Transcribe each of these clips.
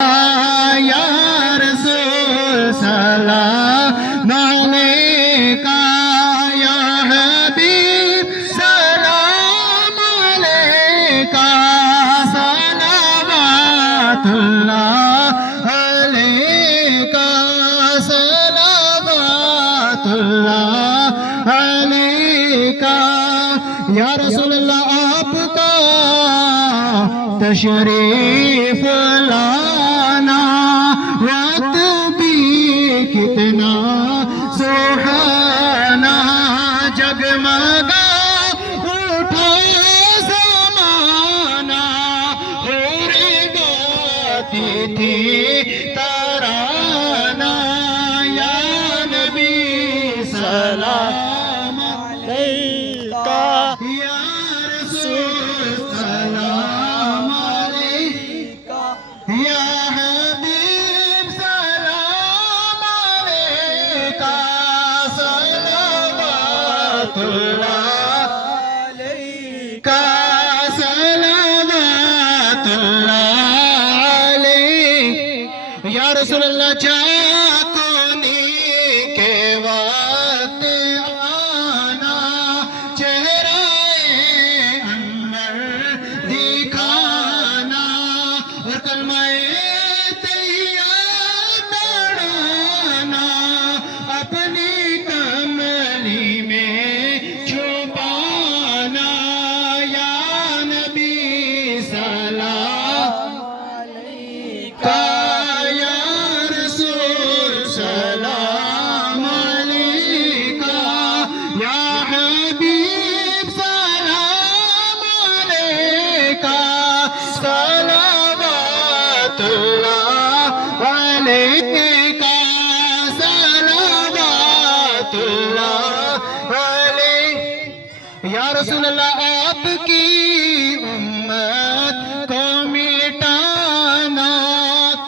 या रसूल सलाम अलैका या हबीब सलाम अलैका सलावतुल्लाह अलैका सलावतुल्लाह अलैका या रसूल अल्लाह आपका तशरीफ लाना वक्त भी कितना सुहाना जगमगा उठा ज़माना और गाती थी तराना या नबी सलाम अलैका या रसूल सलाम अलैका या हबीब सलाम अलैका सलावतुल्लाह अलैका सलावतुल्लाह अलैका या रसूल अल्लाह चाकोनी के वक्त आना चेहराए अनवर दिखाना और कलमाए तैयार पढ़ाना अपनी कमली में छुपाना या नबी सलाम अलैका या रसूल सलाम अलैका या हबीब सलाम अलैका सलावतुल्लाह अलैका सलावतुल्लाह अलैका या रसूल अल्लाह आपकी उम्मत को मिटाना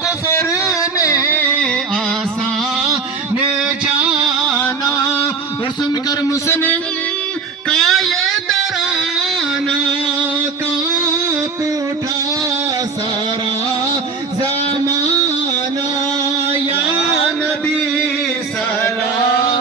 कुफर ने आसान जाना और सुनकर मुस्लिम